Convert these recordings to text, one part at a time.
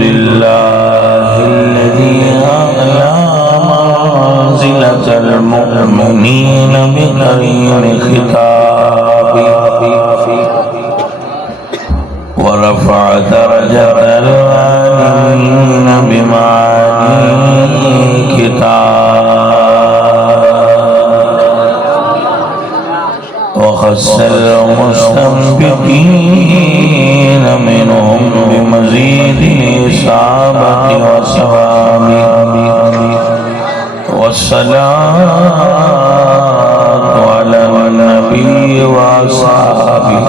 لله الذي أعلى منزلة المؤمنين بكريم خطابه ورفع درجة العالمين بمعاني كتاب وخص المستنبطين منهم بمزيد الإصابة والثواب والصلاة على النبي وأصحابه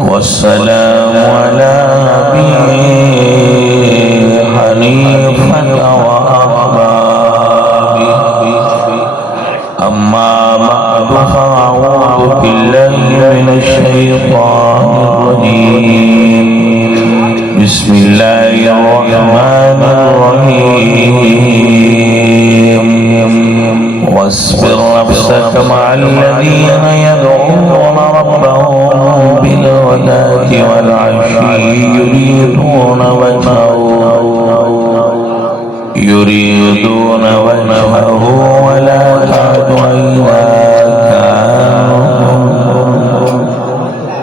والسلام على أبي حنيفة وأحبابه أما بعد فأعوذ بالله من الشيطان الرجيم بسم الله الرحمن الرحيم واصبر نفسك مع الذين يدعون ربهم بالغداة والعشي يريدون وجهه ولا تعد عيناك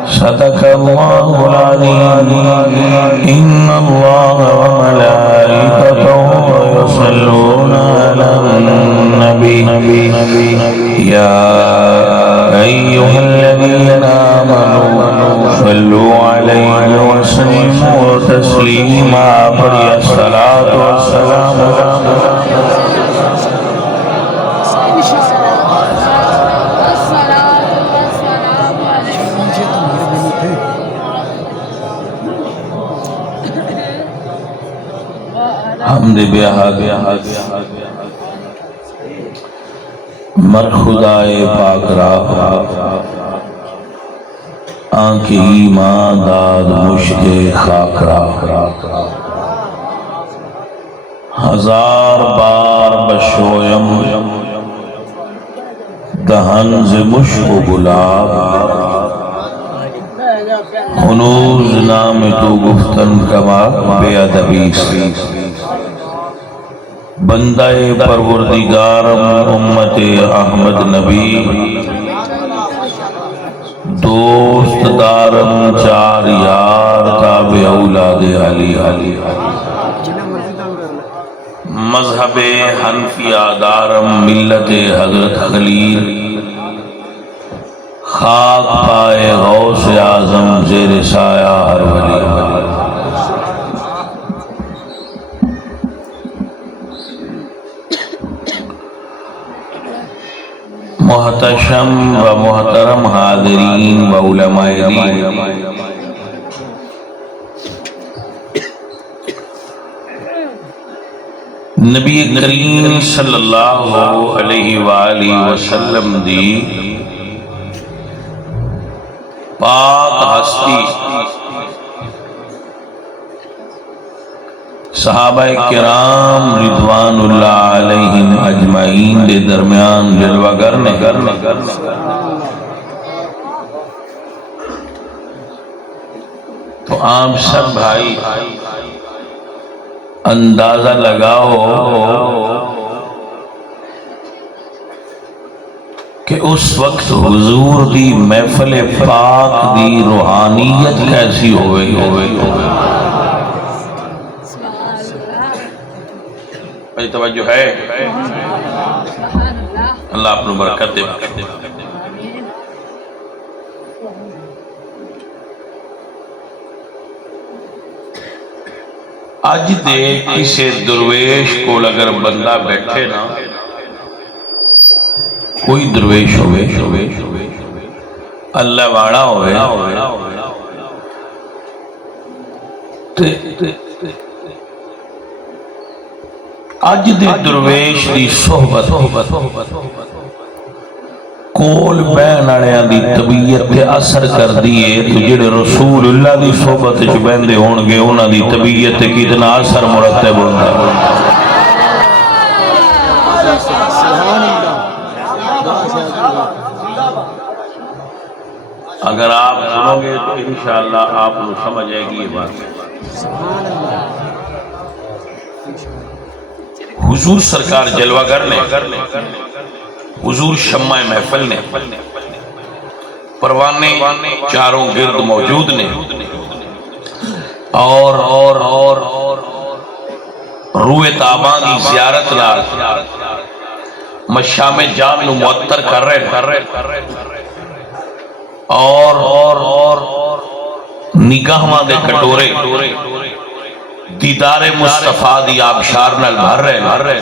صدق الله العظيم إن الله وملائكته يصلون على النبي يا أيها الذين آمنوا صلوا عليه وسلموا تسليما بڑی الصلاة والسلام حمد بیہا مر خدائے پاک را آنکھ ایمان داد مشک خاک را ہزار بار بشویم دہن ز مشک و گلاب ہنوز نام تو گفتن کما بے ادبی سے بندہ پروردگارم امت احمد نبی دوست دارم چار یار تابع اولاد علی مذہب حنفیہ دارم ملت حضرت خلیل خاک پائے غوث اعظم زیر سایہ ہر ولی محتشم و محترم حاضرین و علماء دین نبی کریم صلی اللہ علیہ وآلہ وسلم دی پاک ہستی صحابہ کرام رضوان اللہ علیہم اجمعین دے درمیان جلوہ کرنے تو آپ سب بھائی اندازہ لگاؤ کہ اس وقت حضور دی محفل پاک دی روحانیت کیسی ہوئے توجہ ہے اللہ اپنی برکت دے آج دے کسی درویش کو اگر بندہ بیٹھے نا کوئی درویش ہوئے اللہ واڑا ہوئے آج دے درویش دی صحبت کول بین آڑیاں دی طبیعت تے اثر کر دیئے تو جڑے رسول اللہ دی صحبت جو بندے ہونگے انہاں دی طبیعت تے کتنا اثر مرتب ہوتا ہے اگر آپ سنو گے تو انشاءاللہ آپ کو سمجھ آئے گی یہ بات حضور سرکار جلوہ گر نے، حضور شمع محفل نے، پروانے چاروں گرد موجود نے، اور روئے تابان دی زیارت نال مشام جان نو معطر کر رہے، اور نگاہاں دے کٹورے دیدار مصطفیٰ دی آبشار نال بھر رہے،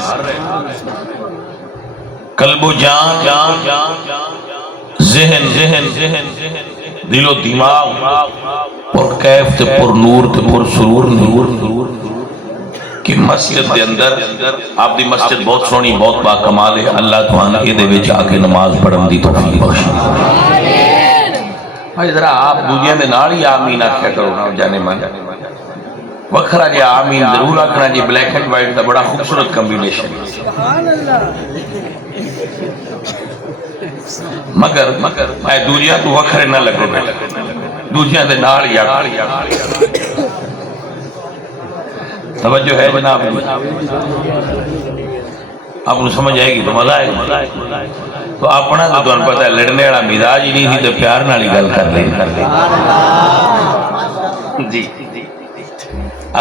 قلب و جان، ذہن، دل و دماغ پر کیف تے پر نور تے پر سرور نور کہ مسجد دے اندر آپ دی مسجد بہت سونی بہت با کمال ہے. اللہ تمہانا یہ دے وچ آ کے نماز پڑھن دی توفیق بخشے. بھائی ذرا آپ دنیا دے نال ہی آمین آکھیا کرو نا جانے من وکھرا جی آمین ضرور آکھنا جی. بلیک اینڈ وائٹ دا بڑا خوبصورت کمبینیشن مگر اے دنیا تو وکھرے نہ لگے بیٹا دنیا دے نال ہی آکھنا. توجہ ہے جناب آپ کو سمجھ آئے گی تو مزہ آئے گا. تو اپنا تو تمہیں پتہ ہے لڑنے والا مزاج ہی نہیں تھی تو پیار نال ہی گل کر لیں جی.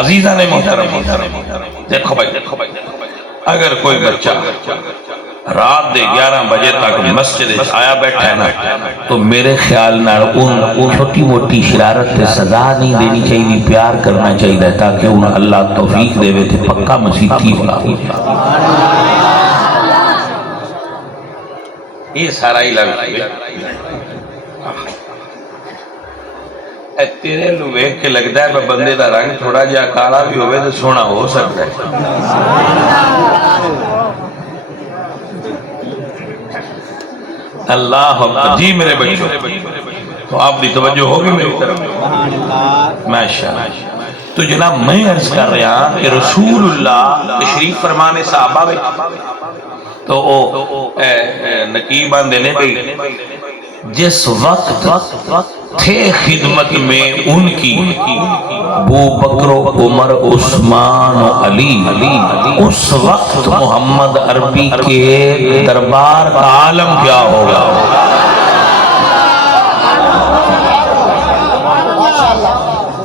عزیزاں نے محترم دیکھو بھائی اگر کوئی بچہ رات دے 11 بجے تک مسجد آیا بیٹھا ہے نا تو میرے خیال نال ان چھوٹی موٹی شرارت تے سزا نہیں دینی چاہیے، پیار کرنا چاہیے تاکہ انہیں اللہ توفیق دے تے پکا مسیحی بنا ہو جائے. یہ سارا ہی لگ تیرے لو ویکھ کے لگتا ہے بندے دا رنگ تھوڑا جہا کالا بھی ہوئے تو سونا ہو سکتا ہے. اللہ اکبر جی میرے بچوں. تو آپ دی توجہ ہوگی میری طرف ماشاءاللہ. تو جناب میں عرض کر رہا ہوں کہ رسول اللہ تشریف فرمانے صحابہ میں تو نقیب باندھے نے بھی جس وقت تھے خدمت میں ان کی ابو بکر و عمر عثمان و علی، اس وقت محمد عربی کے دربار کا عالم کیا ہوگا.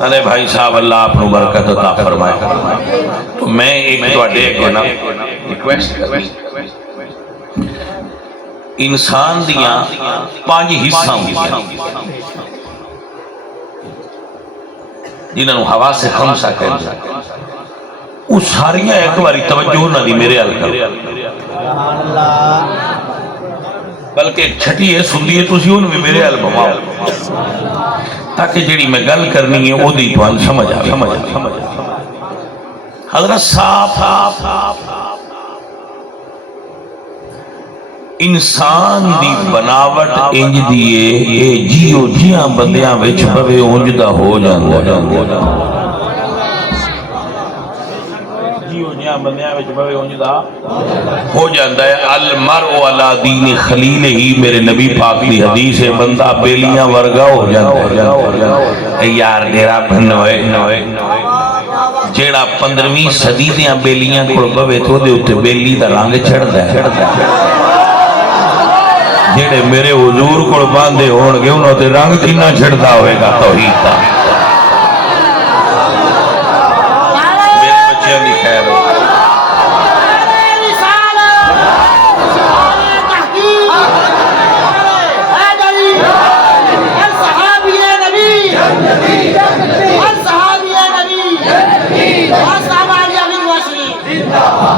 ارے بھائی صاحب اللہ آپ نے برکت عطا فرمائے. تو میں ایک ریکویسٹ کر انسان دیاں 5 حصہ ہوئی جنہوں نے ہوا سے خمسہ کہہ دیا. اس ساریاں ایک باری توجہ نہ دی میرے حل کر بلکہ ایک چھٹی ہے سن لیے تو سیون میں میرے حل بماؤ تاکہ جڑی میں گل کرنی ہے وہ دی تو ہم سمجھ آ. حضرت صاحب انسان دی بناوٹ انج دیئے اے جیو جیاں بندیاں وچ بوے انج دا ہو جاندہ جیو جیاں بندیاں وچ بوے انج دا ہو جاندہ ہے. المرء علی دین خلیل ہی میرے نبی پاک دی حدیث ہے. بندہ بیلیاں ورگا ہو جاندہ ہے. یار ڈیرا بھنوئے جیڑا 15ویں صدی دیاں بیلیاں کھڑ بوے تو دے اتے بیلی دا رنگ چھڑ ہے. جیڑے میرے حضور کو باندھے ہون گے انہوں تے رنگ کنا چھڑتا ہوئے گا توحید دا. میرے بچیاں دی خیر ہو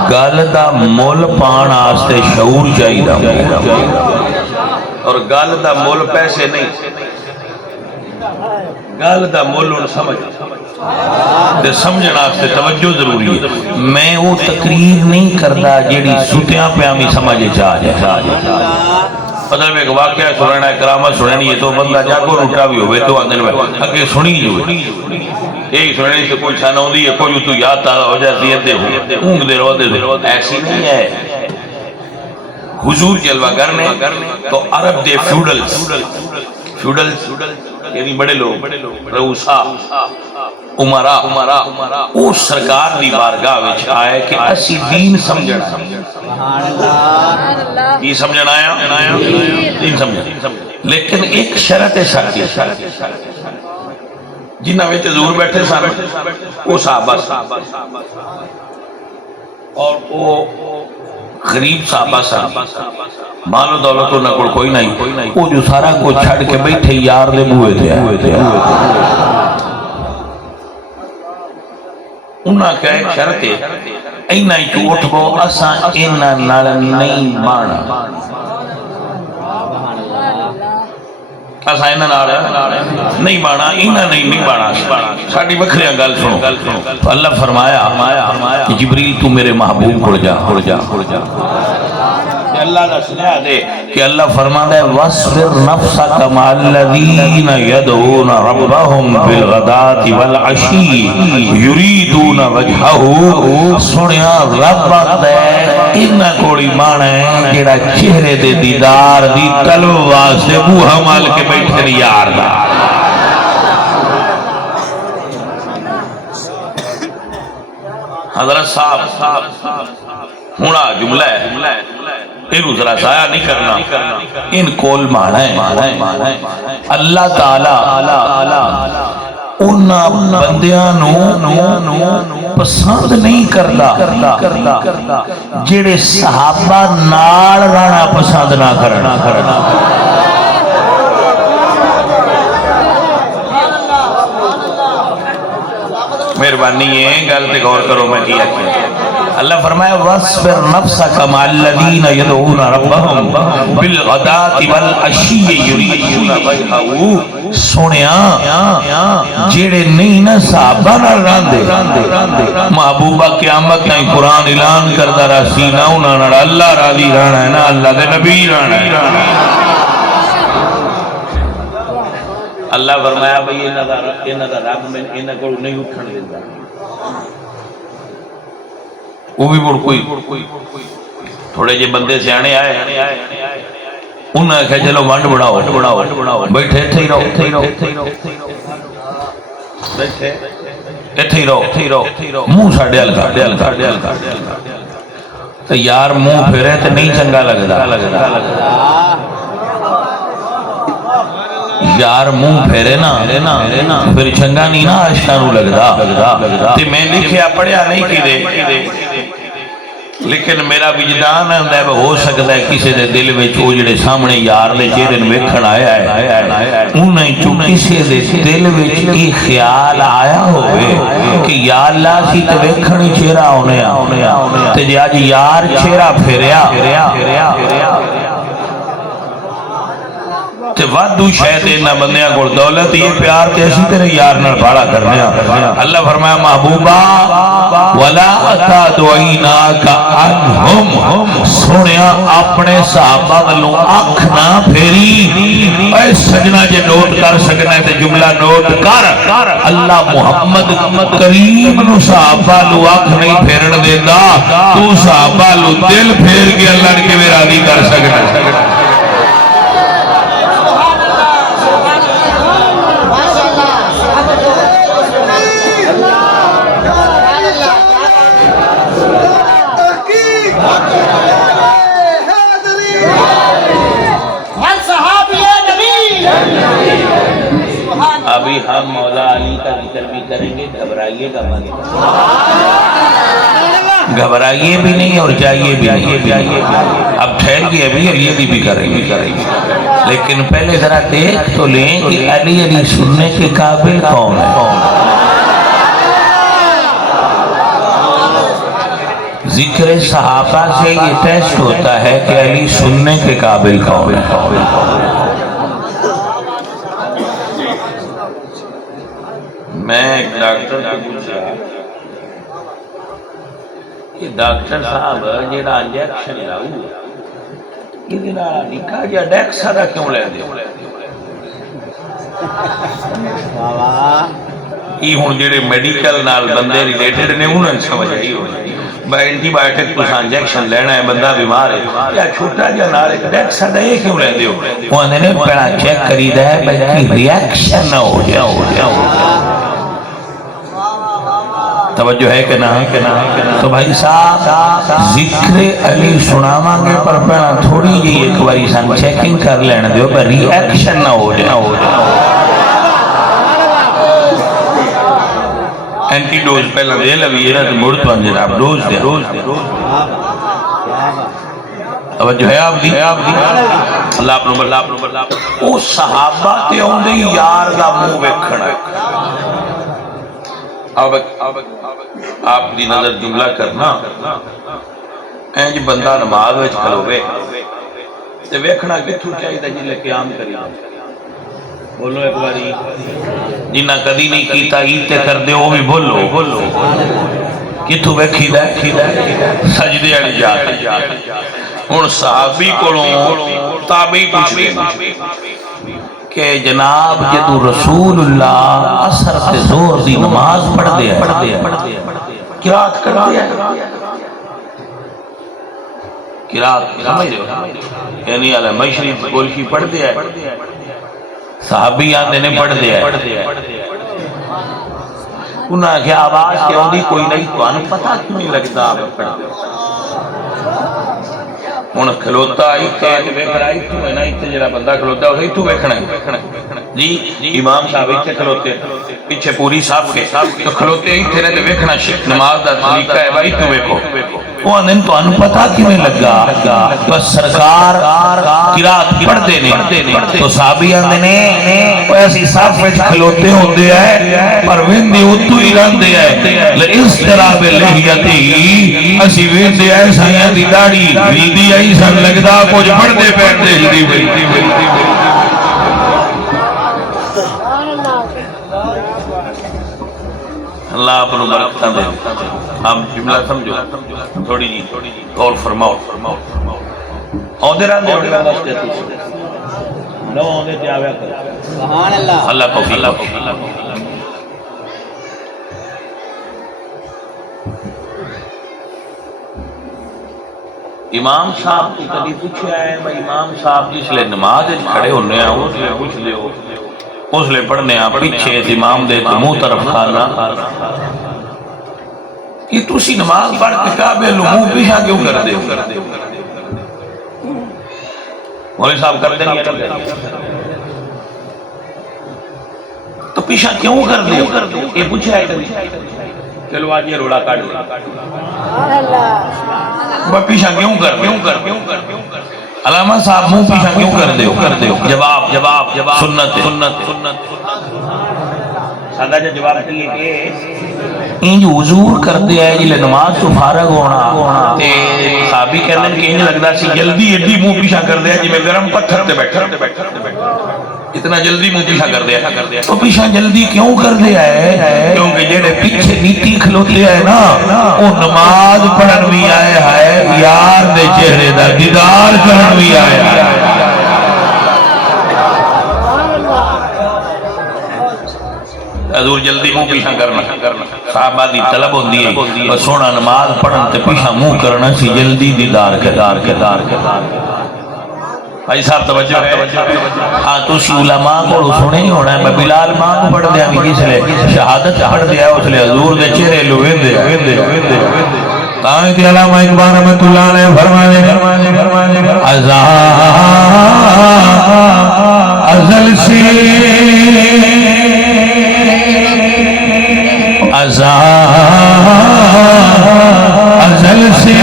گل دا مول پان آستے شعور چاہیے اور گل دا مول پیسے نہیں. گل دا مول ان سمجھ دے سمجھنا آستے توجہ ضروری ہے. میں وہ تقریر نہیں کردا جیڑی سوتیاں پہ ہمیں سمجھے چاہ جائے. مطلب ایک واقعہ سننا ہے کرامت سننی ہے تو بندہ جاگو روٹا بھی ہوئے تو آندھن میں اگے سنی جو ایک سننے سے کوئی چھانا ہوندی ہے کوئی تو یاد تازہ ہو جاتی ہے دے اونگ دے رو دے ایسی نہیں ہے. حضور جلوہ گر نے تو عرب دے فیوڈل یعنی بڑے لوگ رؤسا عمرا او سرکار دی بارگاہ وچ آئے کہ اسی دین سمجھنا سبحان اللہ کی سمجھنا آیا دین سمجھنا لیکن ایک شرط ہے ساتھی جنہاں وچ حضور بیٹھے سن وہ صحابہ اور وہ غریب صحابہ سن مال و دولت انہاں کول کوئی نہیں وہ جو سارا کو چھڑ کے بیٹھے یار دے بوئے تھے انہاں کا ایک شرط ہے اینا ہی تو اٹھ گو اساں اینا نال نہیں بانا اساں اینا نال نہیں بانا اینا نہیں بانا ساڑی بکھریاں گل سنو تو اللہ فرمایا کہ جبریل تو میرے محبوب کھڑ جا کہ اللہ کا سنیا دے کہ اللہ فرماتا ہے وَاصْبِرْ نَفْسَكَ مَعَ الَّذِينَ يَدْعُونَ رَبَّهُمْ بِالْغَدَاةِ وَالْعَشِيِّ يُرِيدُونَ وَجْهَهُ سنیا رب دے انہاں کوڑی مانا ہے جیڑا چہرے دے دیدار دی طلب واسطے بوہا مال کے بیٹھے یار دا حضرت صاحب ہونا جملہ ہے انہوں ذرا ضائع نہیں کرنا ان کول مانا ہے اللہ تعالی انہاں بندیاں پسند نہیں کرتا جڑے صحابہ نال رانا پسند نہ کرنا مہربانی ہے گل تے غور کرو میں کیا اللہ فرمایا وَاصْبِرْ نَفْسَكَ مَعَ الَّذِينَ يَدْعُونَ رَبَّهُمْ بِالْغَدَاةِ وَالْعَشِيِّ يُرِيدُونَ وَجْهَهُ سنیا جیڑے نہیں نا صحابہ نہ راندے محبوبہ قیامت نہیں قرآن اعلان کردا رہسی نہ انہاں نال اللہ راضی رہنا ہے نا اللہ دے نبی رہنا ہے اللہ فرمایا بھئی انہاں دا رب میں انہاں کو نہیں اٹھن دیندا وہ بھی مڑ کوئی تھوڑے جے بندے سیانے آئے انہوں نے کہا چلو ونڈ بڑھاؤ بیٹھے اتھے ہی رہو منہ ساڑھے ہلکا تو یار منہ پھرے تو نہیں چنگا لگدا یار منہ پھیرے نا پھر چنگا نہیں نا عاشقانو لگدا تے میں لکھیا پڑھیا نہیں کی دے لیکن میرا وجدان ہے ہو سکتا ہے کسی دے دل میں وہ جڑے سامنے یار دے چہرے ویکھن آیا ہے انہیں جو کسی دے دل میں یہ خیال آیا ہوئے کہ یا اللہ سی تے ویکھن ہی چہرہ ہونے تے جی آج یار چہرہ پھیریا تے وادو شاید انہا بندیاں کو دولت یہ پیار تے اسی تیرے یار نال بھاڑا کرنے اللہ فرمایا محبوبہ وَلَا أَتَادُعِنَاكَ عَنْهُمْ سنیا اپنے صحابہ والوں آنکھ نہ پھیری اے سجنہ جے نوٹ کر سکنا ہے تے جملہ نوٹ کر اللہ محمد کریم نو صحابہ لو آنکھ نہیں پھیرن دیتا تو صحابہ لو دل پھیر کے اللہ نے کے میرا دی کر سکنا ہے ابھی ہم مولا علی کا ذکر بھی کریں گے گھبرائیے گا مت گھبرائیے بھی نہیں اور جائیے بھی نہیں اب ٹھہر کے ابھی علی بھی کریں گے لیکن پہلے ذرا دیکھ تو لیں کہ علی سننے کے قابل کون ہے ذکر صحابہ سے یہ ٹیسٹ ہوتا ہے کہ علی سننے کے قابل کون ہے میں ایک ڈاکٹر کو پوچھا کہ ڈاکٹر صاحب جیڑا انجیکشن لاؤ یہ نکا جا ڈیکسا دا کیوں لے دے یہ ہون جیڑے میڈیکل نال بندے ریلیٹڈ نے انہوں نے سمجھ آئی ہو اینٹی بایوٹک تو انجیکشن لینا ہے بندہ بیمار ہے یا چھوٹا جا نال ایک ڈیک ساڈا یہ کیوں لیندے ہو وہ آندے نے پہلا چیک کریدا ہے بلکہ ریئیکشن نہ ہو جائے توجہ ہے کہ نہ تو بھائی صاحب ذکر علی سناواں گے پر پہلا تھوڑی جی ایک باری سن چیکنگ کر لینا دیو پر ریئیکشن نہ ہو جائے اینٹی ڈوز پہلا دے لوی ہے نا تو مڑ تو جناب ڈوز دے توجہ ہے آپ دی اللہ اپنو او صحابہ تے ہوندے یار دا منہ ویکھنا اب آپ دی نظر جملہ کرنا اینج بندہ نماز وچ کھلوے تے ویکھنا کتھوں چاہیے جلے قیام کری بولو ایک باری جنہ کدی نہیں کیتا عید تے کر دے وہ بھی بولو کتھوں ویکھیدا سجدے والی جا ہن صحابی کولوں تابعی پوچھ دے کہ جناب جدو رسول اللہ عصر تے زور دی نماز پڑھ دیا قرات کر دیا قرات سمجھ رہے ہو یعنی علی مشرف گولشی پڑھ دیا صحابی آندے نے پڑھ دیا انہاں کہ آواز کے ہوندی کوئی نہیں تو انہوں پتہ کیوں نہیں لگتا آپ پڑھ دیا ہن کھلوتا آئی تے ویکھنا آئی تو ہے نا اتنے جڑا بندہ کھلوتا ہے تو ویکھنا ہے جی امام صاحب اتنے کھلوتے پیچھے پوری صاحب کے تو کھلوتے اتنے نے تو ویکھنا نماز دا طریقہ ہے بھائی تو ویکھو وہ اندن تو انہوں پتہ کیوں لگا بس سرکار قرات پڑھ دینے تو صحابی اندن نے ایسی صاحب وچ کھلوتے ہوندے ہیں پر ویندے اتو ہی رہندے ہیں اس طرح بے لحیتی اسی ویندے ہیں سائیاں دی داڑی ویندی آئی سن لگدا کچھ پڑھ دے پہنتے جدی ویندی اللہ اپنو برکتہ دے ہم جملہ سمجھو تھوڑی جی غور فرماؤ آدھے رہن دے اڑھا مستے نو آدھے تے آویا کر سبحان اللہ اللہ کو امام صاحب کو کبھی پوچھا ہے بھائی امام صاحب جس لئے نماز کھڑے ہونے ہیں اس لئے پوچھ لے ہو اس لئے پڑھنے ہیں پیچھے امام دے تو منہ طرف کھانا کہ تُسی نماز پڑھ کے کعبے لو منہ پیچھا کیوں کر دے مولوی صاحب کر دیں تو پیچھا کیوں کر دے یہ پوچھا ہے چلو آج یہ روڑا کاٹ وہ پیچھا کیوں کر علامہ صاحب منہ پیچھا کیوں کر دے جواب سنت سادہ جواب کیے کہ انج حضور کر دیا ہے جلے نماز تو فارغ ہونا تے صحابی کہنے کہ انج لگدا سی جلدی ایڈی منہ پیچھا کر دیا جی میں گرم پتھر تے بیٹھا اتنا جلدی منہ پیچھا کر دیا تو پیچھا جلدی کیوں کر دیا ہے کیونکہ جڑے پیچھے نیتی کھلوتے ہیں نا وہ نماز پڑھن بھی آئے ہے یار دے چہرے دا دیدار کرن بھی آئے ہے حضور جلدی منہ پیچھا کرنا صحابہ دی طلب ہوندی ہے اور سونا نماز پڑھن تے پیچھا منہ کرنا سی جلدی دیدار کے بھائی صاحب توجہ ہے ہاں تو اسی علماء کو سنے ہی ہونا ہے میں بلال ماں کو پڑھ دیا بھی کس لئے شہادت پڑھ دیا اس لئے حضور دے چہرے لو ویندے تاہی علامہ اقبال رحمت اللہ نے فرمانے ازل سے ازل سے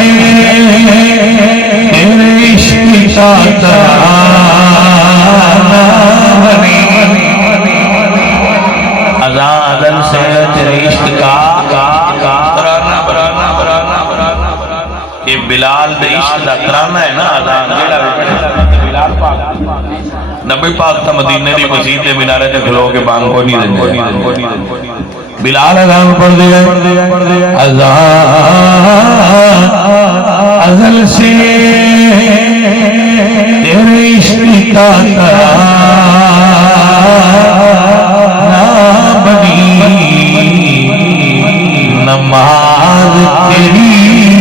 تیرے عشق کا ترانہ بنی ازل سے تیرے عشق کا ترانہ یہ بلال دے عشق دا ترانہ ہے نا بلال پاک نبی پاک تا مدینہ دی مسجد دے مینارے تے کھلو کے بانگ کو نہیں دیں بلال اذان پڑھ دیا ازل سے تیرے عشق کا ترانہ بنی نماز تیری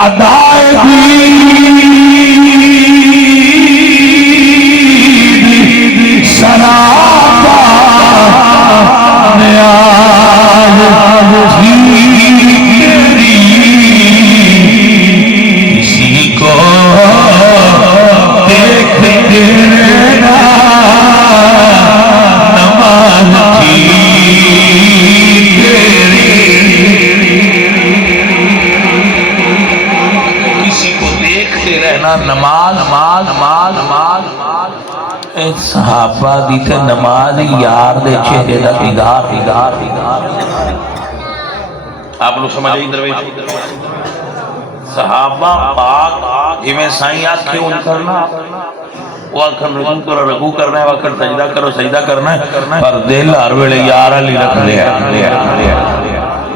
ادائیگی سراپا نیاز تھی تیری کسی کو دیکھتے رہنا نماز تھی تیری کسی کو دیکھتے رہنا نماز نماز نماز نماز صحابہ دی تے نماز یار دے چہرے دا نگار نگار نگار آپ لوگ سمجھ رہی درویش صحابہ پاک جی سائیں آنکھیں ان کرنا وہ آنکھیں رکوع کرنا ہے وہ آنکھیں سجدہ کرو سجدہ کرنا ہے پر دل ہر ویلے یار علی رکھ لیا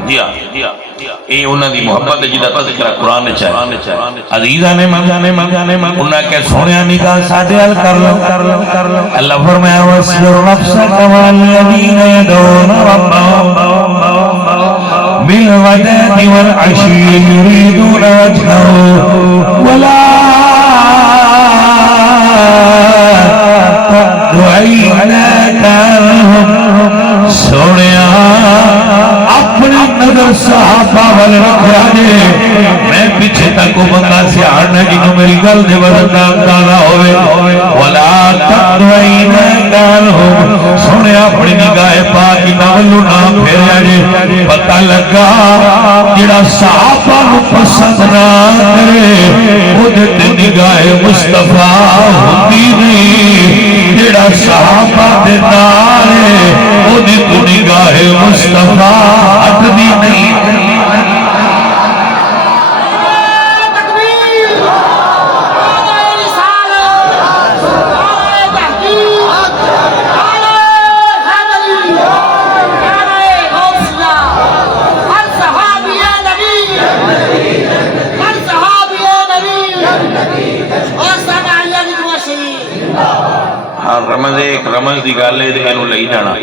جی ہاں یہ انہوں دی محبت ہے جیدہ تذکرہ قرآن نے چاہے عزیزہ نے مجانے انہوں کے سونے نگاہ سادے حل کر لو اللہ فرمایا وَاسْلُرْ نَفْسَكَ وَالَّذِينَ يَدْعُونَ رَبَّهُمْ بِالْغَدَاةِ وَالْعَشِيِّ يُرِيدُونَ وَجْهَهُ وَلَا تَعْدُ عَيْنَاكَ عَنْهُمْ سوڑیا اپنی نظر صحابہ والے رکھا دے میں پیچھے تک کو بندہ سے آڑنا جنہوں میری گل دے وزن اندازہ ہوئے وَلَا تَقْرَئِنَ كَانْهُمْ سونے اپنی نگاہ پاک نولو نہ پھیریا جے پتہ لگا جڑا صحابہ نو پسند نہ کرے وہ دیتے نگاہ مصطفیٰ ہوتی نہیں جڑا صحابہ دے نارے وہ دیتے نگاہ مصطفیٰ اٹھنی نہیں رمض ایک رمض دی گالے دے انہوں لئی جانا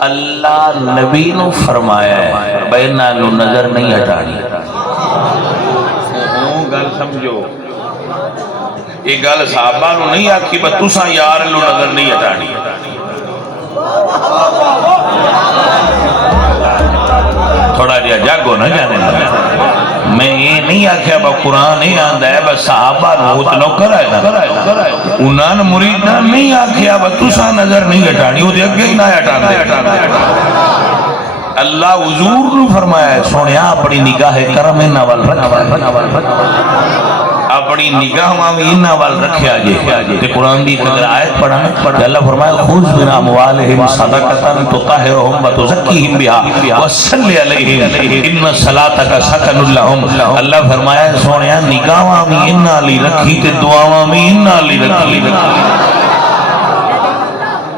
اللہ نبی نو فرمایا ہے بینہ نو نظر نہیں ہٹانی گل سمجھو یہ گل صحابہ نو نہیں آکھی بس تساں یار نو نظر نہیں ہٹانی تھوڑا جا جاگو نہ جانے لگا میں یہ نہیں آکھیا با قرآن نہیں آندہ ہے بس صحابہ نو اتنو کرائے نا انہاں مریدہ نہیں آکھیا با تسا نظر نہیں ہٹانی وہ دے اگے ہی نہ ہٹان دے اللہ حضور نو فرمایا ہے سونیا اپنی نگاہ کرم انہا وال رکھا اپنی نگاہ میں انہا وال رکھیا جے تے قرآن دی قدر آیت پڑھانے اللہ فرمایا خُوذ من اموالہم صدقۃ تطہرہم وتزکیہم بہا وصلی علیہم ان صلاتک سکن لہم اللہ فرمایا سونیا نگاہ میں انہا لی رکھی تے دعاواں میں انہا لی رکھی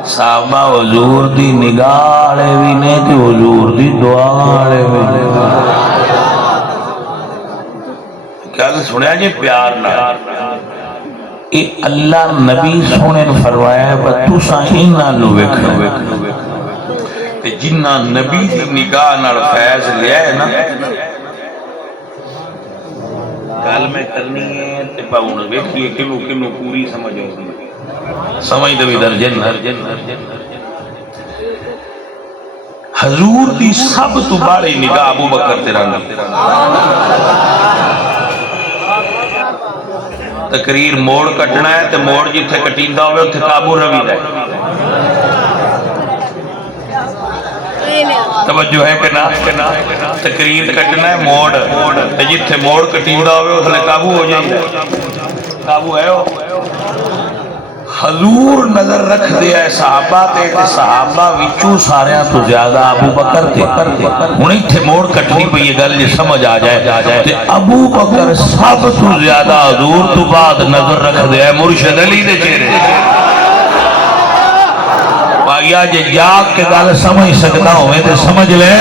صحابہ حضور دی نگاہ بھی نہیں تے حضور دی دعا بھی کیا سنیا جی پیار نہ اے اللہ نبی سونے نے فرمایا ہے بس تساں انہاں نو ویکھو تے جنہ نبی دی نگاہ نال فیض لیا ہے نا گل میں کرنی ہے تے پاؤں ویکھیے کنو کنو پوری سمجھ ہوگی سمجھ دو ادھر جن حضور دی سب تو بڑی نگاہ ابو بکر تیرا تقریر موڑ کٹنا ہے تو موڑ جتھے کٹیندہ ہوئے اتھے قابو روی ہے توجہ ہے کہ نہ تقریر کٹنا ہے موڑ جتھے موڑ کٹیندہ ہوئے اتھے قابو ہو جائے قابو ہے ہو حضور نظر رکھ دیا ہے صحابہ تے صحابہ وچوں ساریاں تو زیادہ ابو بکر تے انہیں تھے موڑ کٹنی پہ یہ گل یہ سمجھ آ جائے تے ابو بکر سب تو زیادہ حضور تو بعد نظر رکھ دیا ہے مرشد علی دے چہرے باقیا جے جاگ کے گل سمجھ سکتا ہوئے تے سمجھ لے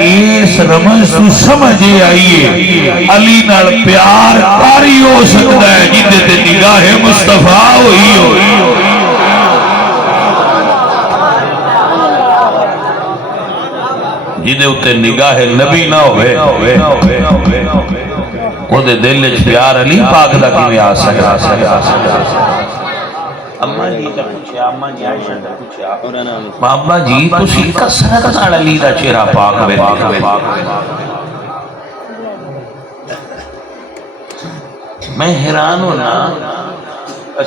اس رمض تو سمجھے آئیے علی نال پیار کاری ہو سکتا ہے جیتے تے نگاہ مصطفیٰ ہوئی جدے اتے نگاہ نبی نہ ہوئے وہ دے دل وچ پیار علی پاک دا کیویں آ سکدا اماں جی کا پوچھیا اماں جی عائشہ کا پوچھیا بابا جی تسی کثرت نال علی دا چہرہ پاک ویکھدے میں حیران ہونا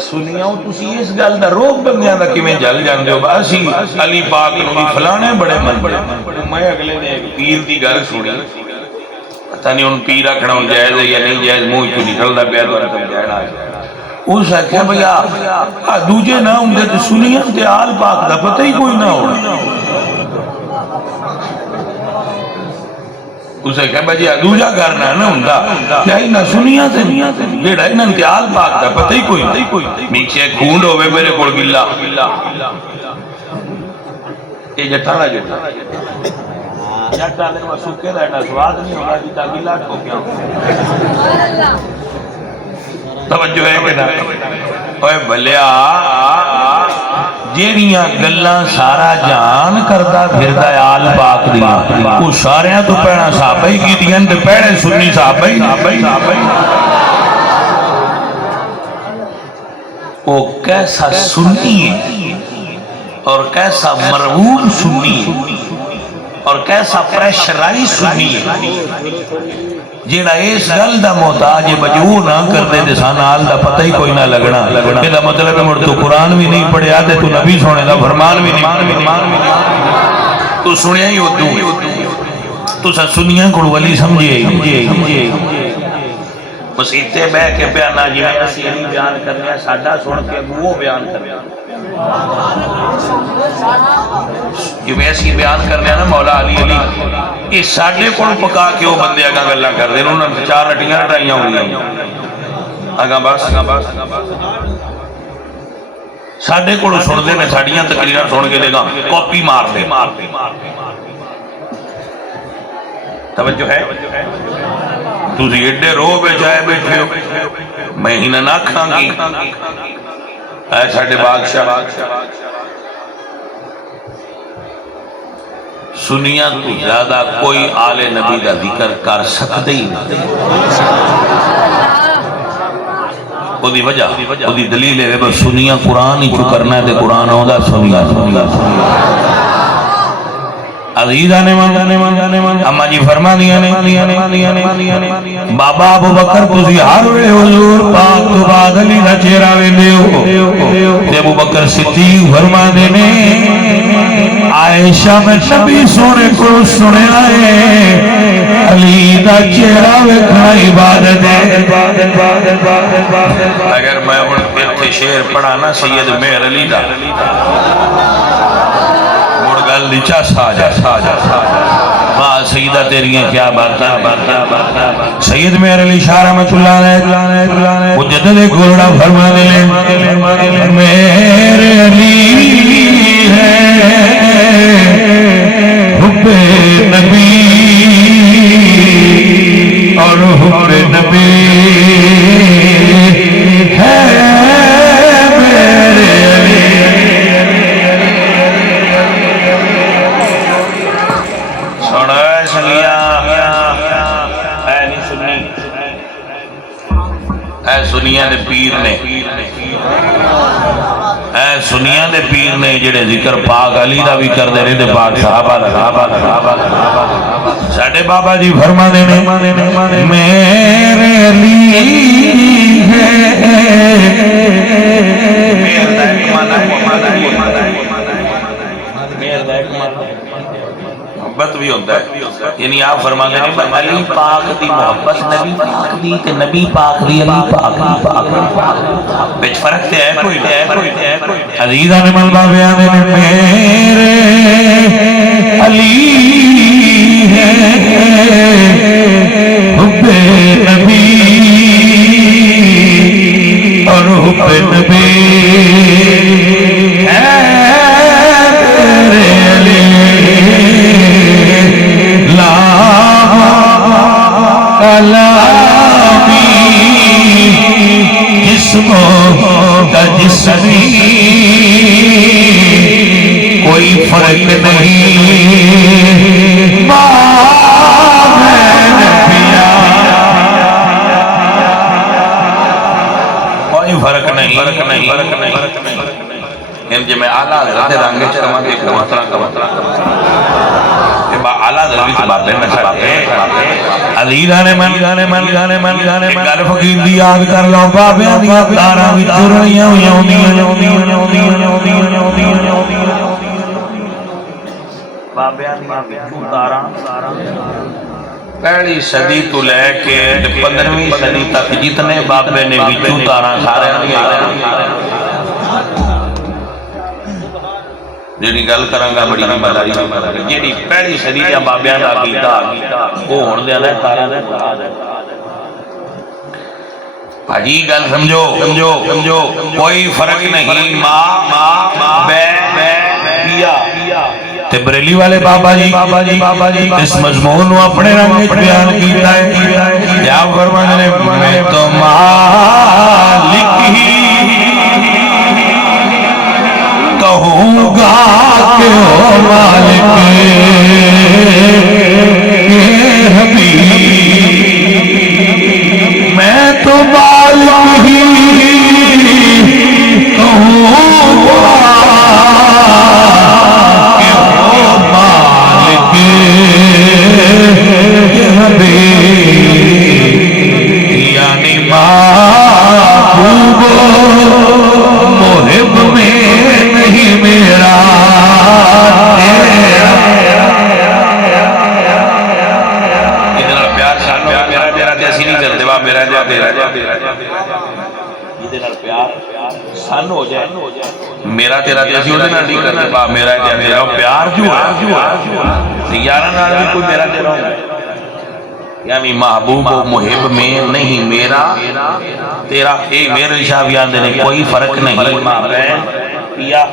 سنیاں تسی اس گل دا روب بندیاں دا کیویں جل جاندے ہو اسی علی پاک نوں فلانے بڑے من میں اگلے نے ایک پیر دی گل سنی پتہ نہیں ان پیر آکھنا ہن جائز ہے یا نہیں جائز منہ چوں نکلدا پیا تو سمجھانا اس آخیا بھیا دوجے نہ ہوں تو سنیاں تے آل پاک دا پتہ ہی کوئی نہ ہونا اسے کہا بھائی دوجا کرنا نہ ہوں کیا ہی نہ سنیاں تے جیڑا ہی نہ آل پاک دا پتہ ہی کوئی نیچے کھونڈ ہوئے میرے کوڑ گلا یہ جٹھانا جٹھا دن وہ سکے دا ایٹا سواد نہیں ہوگا جتا گلا ٹھو کیا توجہ ہے کہ نہ اوے بھلیا جیڑیاں گلاں سارا جان کردا پھردا آل پاک دیاں او ساریاں تو پہنا صحابہ ہی کیتیاں تے پہنے سنی صحابہ ہی او کیسا سنی ہے اور کیسا مرغوب سنی ہے اور کیسا پریشرائی سنی ہے جیڑا اس گل دا محتاج بجو نہ کرنے دے سانا آل دا پتہ ہی کوئی نہ لگنا یہ دا مطلب ہے مڑ تو قرآن بھی نہیں پڑھیا تے تو نبی سونے دا فرمان بھی نہیں تو سنیا ہی ہوتو تو سا سنیا کڑ ولی سمجھے بس اتے بے کے بیانا جی میں اسی علی بیان کرنے ساڑھا سن کے وہ بیان کرنے جو میں ایسی بیان کرنے نا مولا علی یہ ساڑھے کون پکا کے وہ بندے آگاں گلہ کر دے انہوں نے چار رٹیاں رٹائیاں ہوئی آگاں باس ساڑھے کون سن دے میں ساڑھیاں تقریرہ سن کے دے گا کاپی مار دے توجہ ہے تُسی ایڈے رو بے جائے بیٹھے ہو میں ہی نہ کھاں گی اے ساڑھے بادشاہ سنیاں تو زیادہ کوئی آل نبی کا ذکر کر سکتے ہی نہیں وہ دی وجہ وہ دی دلیل ہے بس سنیاں قرآن ہی چو کرنا ہے تے قرآن ہوندہ سنیاں عزیزہ نے من اما جی فرما دیا نے بابا ابو بکر تسی ہر وے حضور پاک تو بعد علی دا چہرہ وے دیو تے ابو بکر صدیق فرما دے نے عائشہ میں نبی سونے کو سنے آئے علی دا چہرہ وے کھنا عبادت ہے اگر میں اتھے شعر پڑھانا سید مہر علی دا گل نیچا ساجا ماں سیدہ تیریاں کیا باتاں سید مہر علی شاہ رحمت اللہ علیہ مجدد گھوڑا فرما دے مہر علی ہے حب نبی اور حب نبی ہے سنیاں دے پیر نے اے سنیاں دے پیر نے جڑے ذکر پاک علی دا بھی کر دے رہے دے پاک صحابہ ساڑھے بابا جی فرما دینے میرے علی محبت بھی ہوتا ہے یعنی آپ فرما دیں علی پاک دی محبت نبی پاک دی تے نبی پاک دی علی پاک دی بیچ فرق تے ہے کوئی عزیزہ نے ملبہ بیانے میرے علی ہے حب نبی اور حب نبی کلامی جسموں کا جسمی کوئی فرق نہیں کوئی فرق نہیں ان جی میں آلہ حضرت رنگ چرما کے کوترا آلہ حضرت بابے میں ساتے علی گانے من گل فقیر دی یاد کر لو بابے دیا تاراں وچ چرنیاں بابے دیا تاراں پہلی صدی تو لے کے 15ویں صدی تک جتنے بابے نے وچوں تاراں سارے جیڑی گل کرانگا بڑی مداری جیڑی پہلی صدی یا بابیاں دا عقیدہ وہ ہون دے نے تاراں دے بھاجی گل سمجھو کوئی فرق نہیں ماں بے پیا تے بریلی والے بابا جی اس مضمون نو اپنے رنگ وچ بیان کیتا ہے کیا فرماتے نے میں تو مالک ہی کہوں گا کہ ہو مالک حبیب میں تو مالک ہی کہوں گا کہ ہو مالک حبیب یعنی محبوب محب میں نہیں میرا اتنا پیار سانو میرا تیرا تے اسی نہیں کرتے وا میرا جا تیرا جا یہ پیار سانو ہو جائے میرا تیرا تے اسی اودے نال نہیں کرتے وا میرا جا تیرا پیار جو ہے یاراں نال بھی کوئی میرا تیرا ہوندا ہے یعنی محبوب و محب میں نہیں میرا تیرا اے میرے شاہ بھی آندے نے کوئی فرق نہیں ماں بہن پیا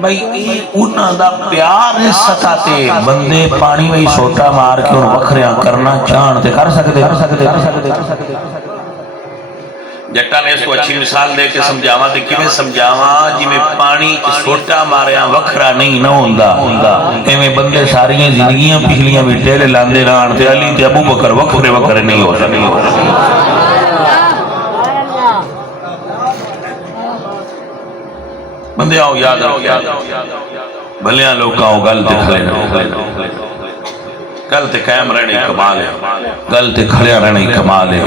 بھائی انہاں دا پیار اس سطح تے بندے پانی میں سوٹا مار کے ان وکھریاں کرنا چاہن تے کر سکتے جٹا نے اس کو اچھی مثال دے کے سمجھاواں تے کیویں سمجھاواں جی میں پانی سوٹا ماریاں وکھرا نہیں نہ ہوندا ایویں بندے ساریاں زندگیاں پچھلیاں بھی ٹیلے لاندے رہن تے علی تے ابو بکر وکھرے نہیں ہو سکتے بندے آؤ یاد رکھو بھلیاں لوگ آؤ گل تے کھڑے گل تے قائم رہنے کمال ہے گل تے کھڑیا رہنے کمال ہے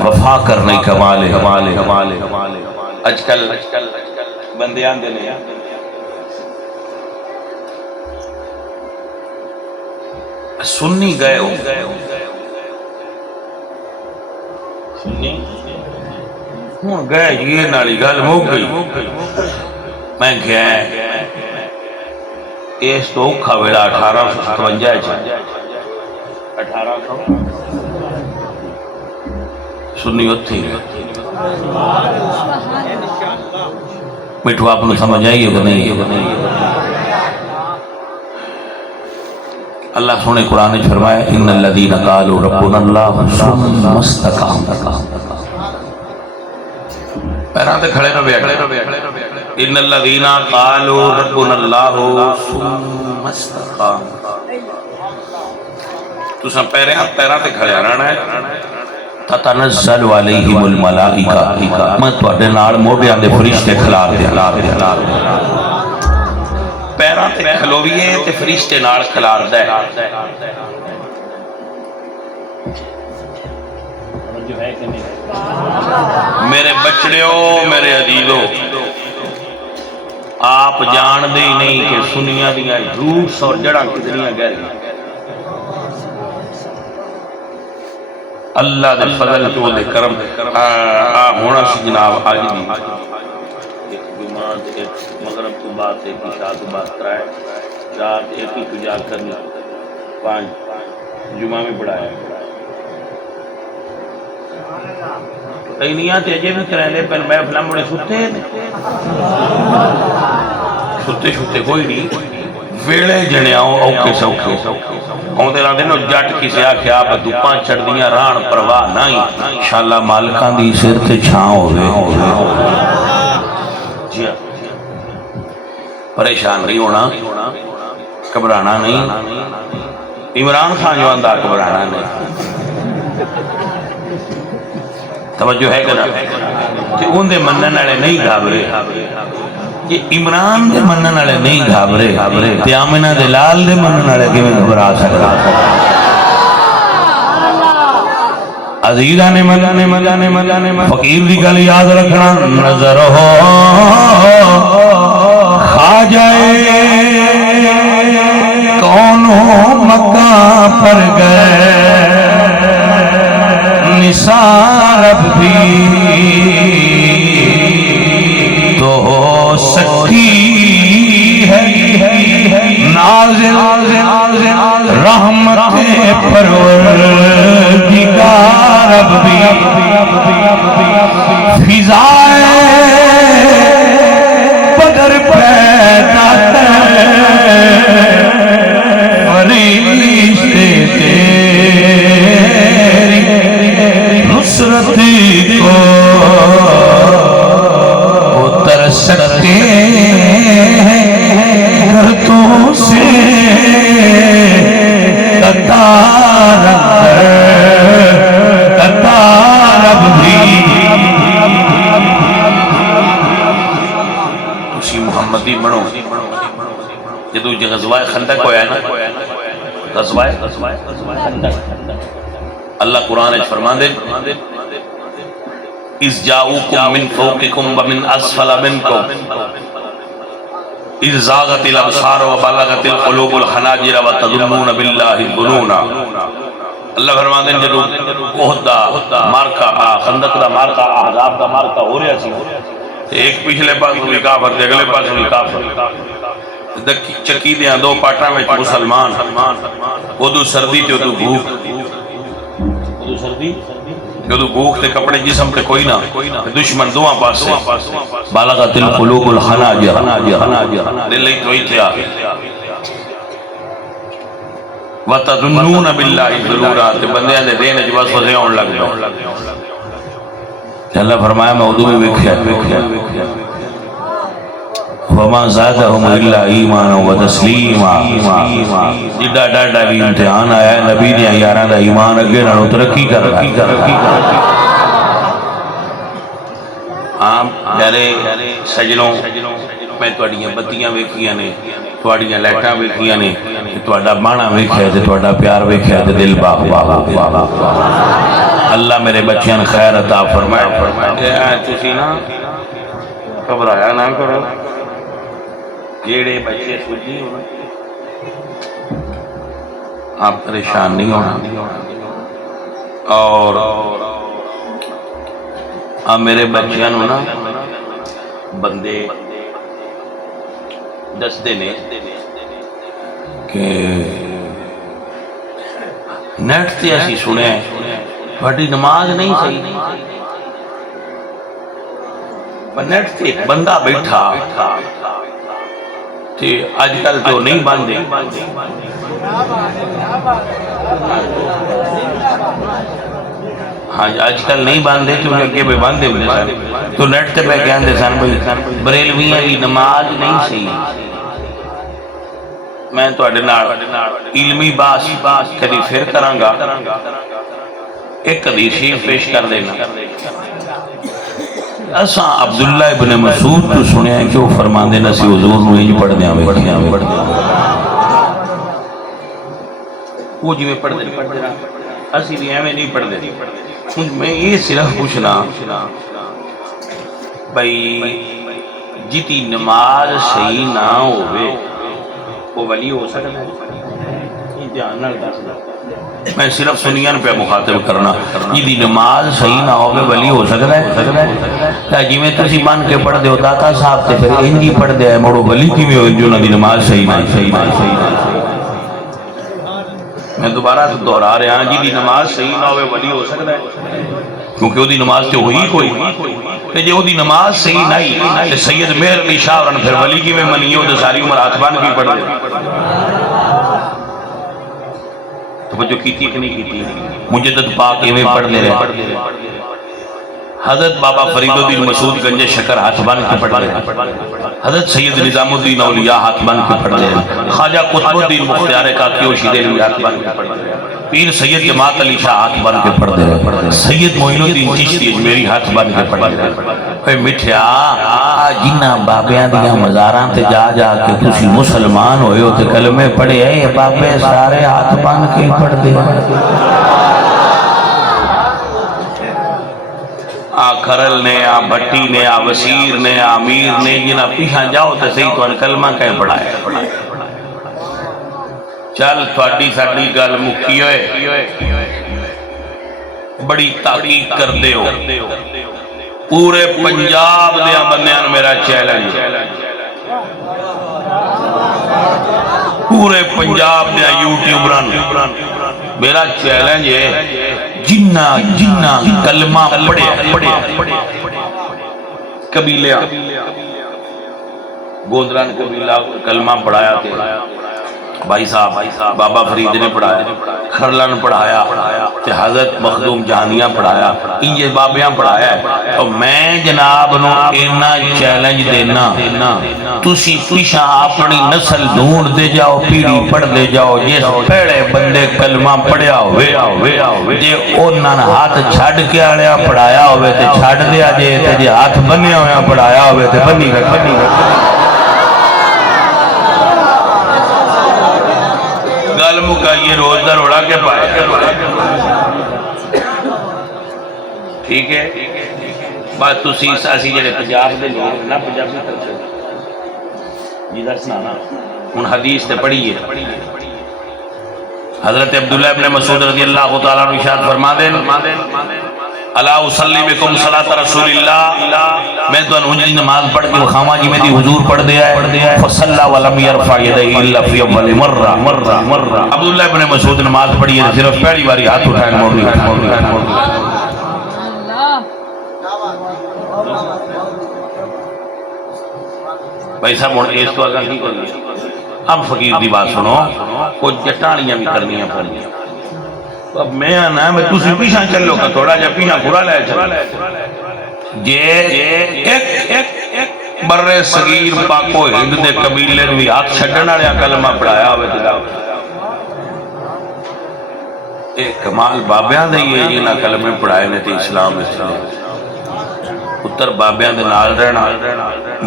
وفا کرنے کمال ہے اج کل بندے آندے نے سنی گئے ہو سنی ہوں گئے یہ نالی گل ہو گئی میں گیا اس تو اوکھا ویلا 1857 سنی اتھی مٹھو آپ نے سمجھ آئیے کہ نہیں اللہ سونے قرآن نے فرمایا ان الذین قالوا ربنا اللہ ثم استقاموا پیران تے کھڑے رہے ان الذین قالوا ربنا اللہ ثم استقاموا تو سب پیران تے کھڑے رہنا ہے تتنزل علیہم الملائکہ میں تواڈے نال موڈیاں دے فرشتے کھلار دے پیران تے کھلویے تے فرشتے نال کھلار دے میرے بچڑیوں میرے عزیزوں آپ جان دے ہی نہیں کہ سنیاں دیاں روٹس اور جڑاں کتنیاں گہریاں اللہ دے فضل تو دے کرم ہونا سی جناب آج دی ایک جمعہ ایک مغرب تو بعد ایک عشاء تو بعد ترائے رات ایک ہی پجا کرنا 5 جمعہ میں پڑھایا تینیاں تے اجے بھی کریں لے پہل میں فلم بڑے ستے کوئی نہیں ویلے جنے آؤں اوکے سوکے ہوں دے لاندے نو جٹ کسی آکھے آپ دوپاں چڑھ دیاں ران پرواہ نہیں انشاءاللہ مالکان دی سر تے چھاں ہوئے پریشان نہیں ہونا گھبرانا نہیں عمران خان جو اندار گھبرانا نہیں توجہ ہے کہ نا کہ ان دے منن والے نہیں گھابرے کہ عمران دے منن والے نہیں گھابرے تے آمنہ دے لال دے منن والے کیویں گھبرا سکدا عزیزانے مدانے فقیر دی گل یاد رکھنا نظر ہو خواجہ کونوں مکہ پر گئے نثار اب بھی تو ہو سکتی ہے نازل رحمت پروردگار اب بھی فضائے بدر پیدا فرشتے تیری نصرت کو اتر سکتے ہیں گھرتوں سے قطار اب بھی اسی محمدی بنو جدو غزوہ خندق ہویا نا غزوہ خندق اللہ قرآن فرمان دے اِذْ جَاءُوكُم مِّن فَوْقِكُم وَمِنْ أَسْفَلَ مِنْكُمْ اِذْ زَاغَتِ الْأَبْصَارُ وَبَلَغَتِ الْقُلُوبُ الْحَنَاجِرَ وَتَظُنُّونَ بِاللَّهِ الظُّنُونَ اللہ فرمان دے جدو احد دا مارکا خندق دا مارکا احزاب دا مارکا ہو رہا سی ایک پچھلے پاس ہوئی کافر دے اگلے پاس ہوئی کافر چکی دیاں دو پاٹا میں مسلمان ادو سردی تے ادو بھوک ادو سردی ادو بھوک تے کپڑے جسم تے کوئی نہ دشمن دواں پاس سے بالغت القلوب الحناجر دل ہی تو ہی تھیا وَتَظُنُّونَ بِاللَّهِ الظُّنُونَ تے بندیاں دے دین وچ بس فسے ہون لگ جاؤ اللہ فرمایا میں ادو بھی ویکھیا وَمَا زَادَهُمْ إِلَّا إِيمَانًا وَتَسْلِيمًا جڈا ڈاڈا بھی امتحان آیا ہے نبی دیاں یاراں دا ایمان اگے نالوں ترقی کر رہا عام پیارے سجنوں میں تواڈیاں بتیاں ویکھیاں نے تواڈیاں لائٹاں ویکھیاں نے تواڈا بانا ویکھیا تے تواڈا پیار ویکھیا تے دل باغ باغ اللہ میرے بچیاں نے خیر عطا فرمائے تسی نا گھبرایا نہ کرو جیڑے بچے سجی ہونا آپ پریشان نہیں ہونا اور میرے بچیاں نا بندے دستے نے کہ نیٹ تے ایسی سنے بڑی نماز نہیں صحیح نیٹ تے ایک بندہ بیٹھا تے آج کل تو نہیں باندھے ہاں آج کل نہیں باندھے کیونکہ اگے پہ باندھے ہوئے تو نیٹ تے پہ کہندے سن بریلویاں بھی نماز نہیں صحیح میں تو علمی باس کدی پھر کرانگا ایک حدیث پیش کر دینا اساں عبداللہ ابن مسعود تو سنیا ہے کہ وہ فرمان دینا سی حضور نو ہی پڑھ دیا وہ جی میں پڑھ دینا اسی بھی ہمیں نہیں پڑھ دینا میں یہ صرف پوچھنا بھئی جتی نماز صحیح نہ ہوئے وہ ولی ہو سکتا ہے میں صرف سنیاں پہ مخاطب کرنا جی نماز صحیح نہ ہوگے ولی ہو سکتا ہے جی میں تسی مان کے پڑھ دے ہو داتا صاحب تے پھر انجی پڑھ دے ہے موڑو ولی کی میں ہوئی جو نہ دی نماز صحیح نہ میں دوبارہ دہرا رہا ہاں جی دی نماز صحیح نہ ہوگے ولی ہو سکتا ہے کیونکہ وہ دی نماز تے ہوئی کوئی کہ جی وہ دی نماز صحیح نہیں سید مہر علی شاہ ورن پھر ولی کی میں منی ہو تو ساری عمر آتبان کی پڑھ دے تو جو کیتی کہ نہیں کیتی مجدد پاک ایویں پڑھ لے رہے حضرت بابا فرید الدین مسعود گنج شکر ہاتھ بان کے پڑھ لے حضرت سید نظام الدین اولیاء ہاتھ بان کے پڑھ لے خواجہ قطب الدین مختار کاکیو شیدے ہاتھ بان کے پڑھ لے پیر سید جماعت علی شاہ ہاتھ بن کے پڑھ دے، سید معین الدین چشتی اجمیری ہاتھ بن کے پڑھ دے۔ اے مٹھیا جنہ بابیاں دیاں مزاراں تے جا جا کے تسی مسلمان ہوئے ہو تے کلمے پڑھے، اے بابے سارے ہاتھ بن کے پڑھ دے۔ آ کھرل نے، آ بھٹی نے، آ وسیر نے، آ امیر نے، جنہ پیچھا جاؤ تے صحیح تو کلمہ کہیں پڑھایا۔ چل تھوڑی ساڑی گل مکی ہوئے، بڑی تحقیق کر دے ہو، پورے پنجاب دیا بندیاں میرا چیلنج، پورے پنجاب دیا یوٹیوبران میرا چیلنج ہے، جنہ کلمہ پڑھے قبیلیاں گودران قبیلہ کلمہ پڑھایا تھے، بھائی صاحب بابا فرید نے پڑھایا، کھرلن پڑھایا، تے حضرت مخدوم جہانیاں پڑھایا، انجے بابیاں پڑھایا ہے۔ تو میں جناب نو اینا چیلنج دینا، تسی پیشا اپنی نسل ڈھونڈ دے جاؤ، پیڑی پڑھ دے جاؤ، جس پہلے بندے کلمہ پڑھیا ہوئے جے انہاں ہاتھ چھڑ کے آڑیا پڑھایا ہوئے تے چھڑ دیا جے، تے جے ہاتھ بنیا ہویا پڑھایا ہوئے تے بنی گا۔ گل کا یہ روز در اڑا کے پائے، ٹھیک ہے؟ بات تو اسی جڑے پنجاب دے لوگ نہ پنجابی کرتے یہ درس نہ ان حدیث تے پڑھی ہے۔ حضرت عبداللہ ابن مسعود رضی اللہ تعالیٰ عنہ ارشاد فرما دیں، الا اصلی بکم صلاۃ رسول اللہ، میں تو انہی نماز پڑھ کے خامہ جی میں دی حضور پڑھ دیا ہے، فصلی ولم یرفع یدیہ الا فی اول مرہ۔ عبداللہ ابن مسعود نماز پڑھی ہے، صرف پہلی باری ہاتھ اٹھائیں موڑی۔ بھائی صاحب ہوں اس تو آگاہ کی کرنی، اب فقیر دی بات سنو، کچھ جٹانیاں بھی کرنیاں پڑنیاں۔ اب میں آنا ہے، میں تُسی پیشاں چلو کا تھوڑا جا پیشاں کھڑا لے چلو جے ایک برے صغیر پاکو ہند دے قبیلے بھی ہاتھ چھڑنا لیا کلمہ پڑھایا ہوئے دلا ایک کمال بابیاں دے یہ جنہ کلمہ پڑھائے نے تھے اسلام اتر بابیاں دے نال رہنا،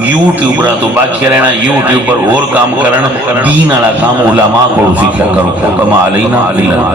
یوٹیوبرہ تو باچے رہنا، یوٹیوبر اور کام کرنا، دین آلا کام علماء کو سیکھا کرو، کما علینا علینا